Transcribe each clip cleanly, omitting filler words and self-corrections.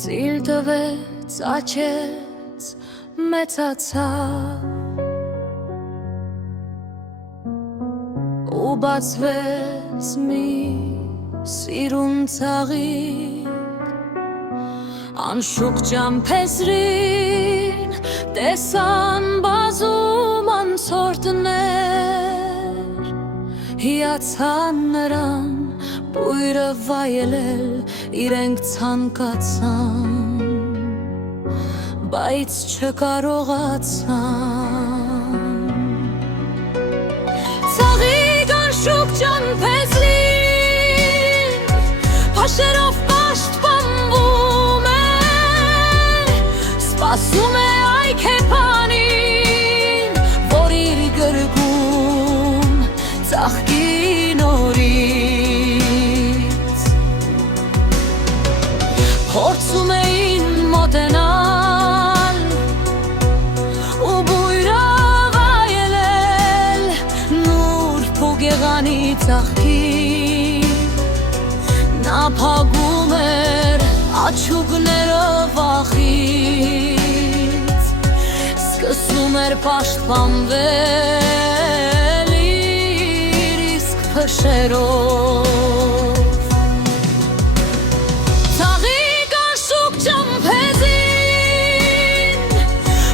Ծիլ տվեց, աչեց, մեծացավ ու բացվեց մի սիրուն ծաղիկ անշուք ջամփեզրին տեսան բազում անցորդներ հիացան նրան բույրը վայելել իրենք ցանկացան բայց չկարողացան Ծաղիկ անշուք ջամփեզրին փաշերով պաշտպանվում է սպասում է այքեփանին որ իր գրկում ծաղկի նորից փորձում էին մոտենալ ու բույրը վայելել նուրբ ու գեղանի ծաղկի նա փակում էր աչուկները վախից սկսում էր պաշտպանվել իր իսկ փշերով Ծաղիկ անշուք ջամփեզրին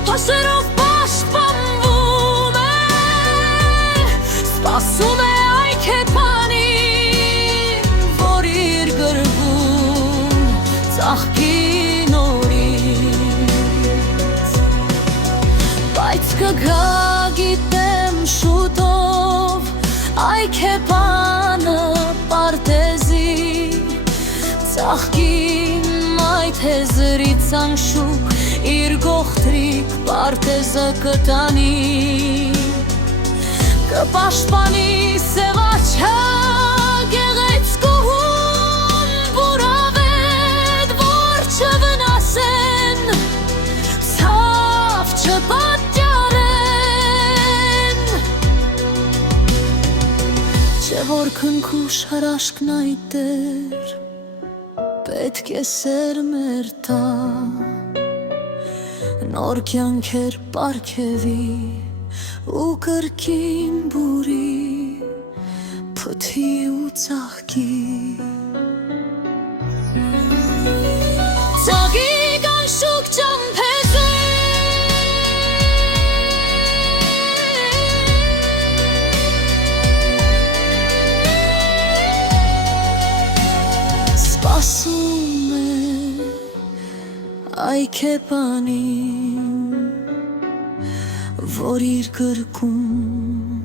փաշերով պաշտպանվում է սպասում է այքեփանին որ իր գրկում ծաղկի նորից բայց կգա գիտեմ շուտով այքեփանը պարտեզի ծաղկին այդ հեզրից անշուք իր գողտրիկ պարտեզը կտանի կպաշտպանի սև աչքը գեղեցկուհուն բուրավետ որ չվնասեն ցավ չպատճառեն Չէ որ քնքուշ հրաշքն այդտեր պետք է սերմեր տա նոր կյանքեր պարգևի ու կրկին բուրի փթի ու ծաղկի Ծաղիկ անշուք ջամփեզրին Սպասում է այքեփանին որ իր գրկում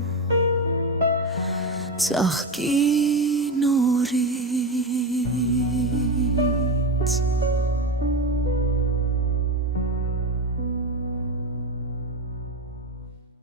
ծաղկի